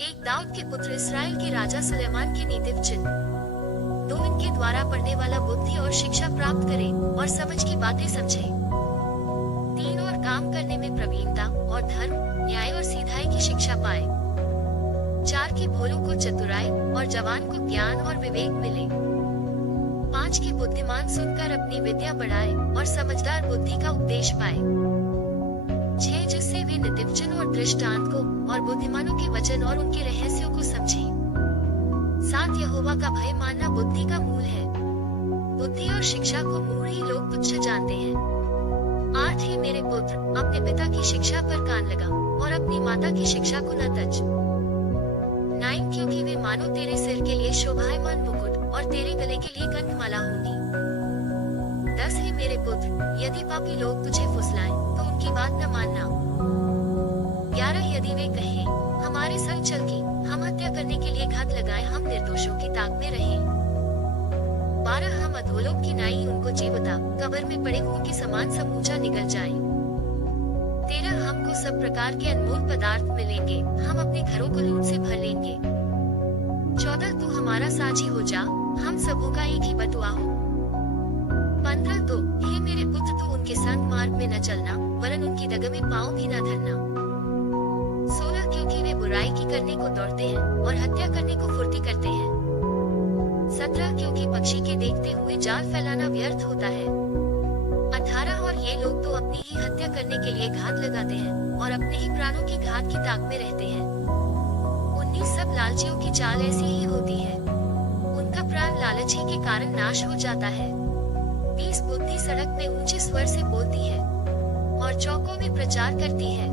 एक दाऊद के पुत्र इसराइल के राजा सुलेमान के नीतिव चिन्ह। दो इनके द्वारा पढ़ने वाला बुद्धि और शिक्षा प्राप्त करे और समझ की बातें समझे। तीन और काम करने में प्रवीणता और धर्म, न्याय और सीधाई की शिक्षा पाए। चार के भोलों को चतुराई और जवान को ज्ञान और विवेक मिले। पांच के बुद्धिमान सुनकर अपनी विद्या बढ़ाए और समझदार बुद्धि का उपदेश पाए। छह जिससे वे नीतिवचन और दृष्टांत को और बुद्धिमानों के वचन और उनके रहस्यों को समझे। सात यहोवा का भय मानना बुद्धि का मूल है। बुद्धि और शिक्षा को मूढ़ लोग तुच्छ जानते हैं। आठ है मेरे पुत्र, अपने पिता की शिक्षा पर कान लगा और अपनी माता की शिक्षा को न तज। नाइन क्योंकि वे मानो तेरे सिर के लिए शोभायमान मुकुट और तेरे गले के लिए कंठमाला होंगी। 10 है मेरे पुत्र, यदि पापी लोग तुझे फुसलाएं तो उनकी बात न मानना। 11 यदि वे कहें हमारे संग चल के हम हत्या करने के लिए घात लगाएं, हम निर्दोषों की ताक में रहें। 12 हम अधोलोक की नाई उनको जीवता कब्र में पड़े हुओं के समान समूचा निकल जाए। 13 हमको सब प्रकार के अनमोल पदार्थ मिलेंगे, हम अपने घरों को लूट से भर लेंगे। 14 तू हमारा साझी हो जा, हम सबों का एक ही बटुआ हो। 15 तो हे मेरे पुत्र, तू उनके संग मार्ग में न चलना, वरन उनकी डगर में पाँव भी न धरना। 16 क्योंकि वे बुराई की करने को दौड़ते हैं और हत्या करने को फुर्ती करते हैं। 17 क्योंकि पक्षी के देखते हुए जाल फैलाना व्यर्थ होता है। 18 और ये लोग तो अपनी ही हत्या करने के लिए घात लगाते हैं और अपने ही प्राणों की घात की ताक में रहते हैं। 19 सब लालचियों की चाल ऐसी ही होती है, उनका प्राण लालच ही के कारण नाश हो जाता है। 20 बुद्धि सड़क में ऊंचे स्वर से बोलती है और चौकों में प्रचार करती है।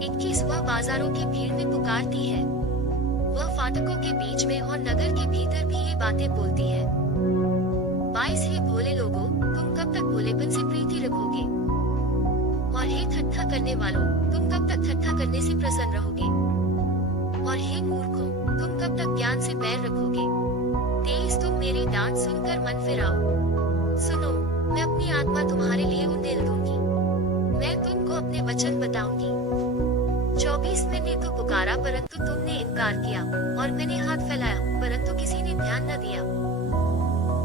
21 वह बाजारों की भीड़ में पुकारती है, वह फाटकों के बीच में और नगर के भीतर भी ये बातें बोलती है। 22 हे भोले लोगों, तुम कब तक भोलेपन से प्रीति रखोगे? और हे ठट्ठा करने वालों, तुम कब तक ठट्ठा करने से प्रसन्न रहोगे? और हे मूर्खों, तुम कब तक ज्ञान से पैर रखोगे? 23 तुम मेरी डांट सुनकर मन फिराओ। सुनो, मैं अपनी आत्मा तुम्हारे लिए उंडेल दूंगी, मैं तुमको अपने वचन बताऊंगी। 24 मैंने तो पुकारा परंतु तुमने इनकार किया, और मैंने हाथ फैलाया परंतु किसी ने ध्यान न दिया।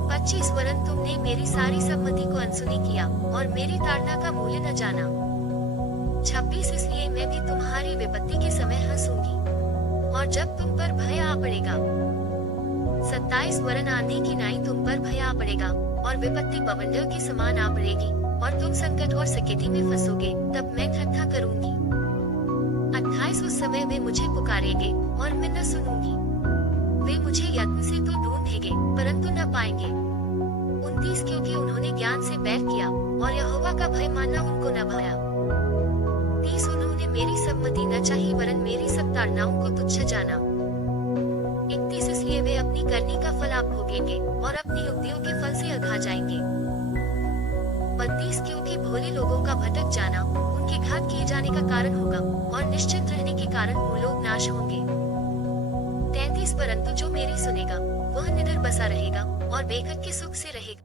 25 वरन तुमने मेरी सारी सम्मति को अनसुनी किया और मेरी ताड़ना का मूल्य न जाना। 26 इसलिए मैं भी तुम्हारी विपत्ति के समय हंसूंगी और जब तुम पर भय आ पड़ेगा। 27 वरन आंधी की नाई तुम पर भय आ पड़ेगा और विपत्ति बवंडर के समान आ पड़ेगी और तुम संकट और सकेती में फंसोगे, तब मैं ठट्ठा करूंगी। 28 उस समय वे मुझे पुकारेंगे और मैं न सुनूंगी, वे मुझे यत्न से तो ढूंढेंगे परंतु न पाएंगे। 29 क्योंकि उन्होंने ज्ञान से बैर किया और यहोवा का भय मानना उनको न भाया। 30 उन्होंने मेरी सम्मति न चाही वरन मेरी सब ताड़नाओं को तुच्छ जाना। 31 इसलिए वे अपनी करनी का फल आप भोगेंगे और अपनी युक्तियों के फल से अघा जाएंगे। 32 क्योंकि भोले लोगों का भटक जाना उनके घात किए जाने का कारण होगा और निश्चित रहने के कारण वो लोग नाश होंगे। 33 परंतु जो मेरी सुनेगा वह निडर बसा रहेगा और बेखट के सुख से रहेगा।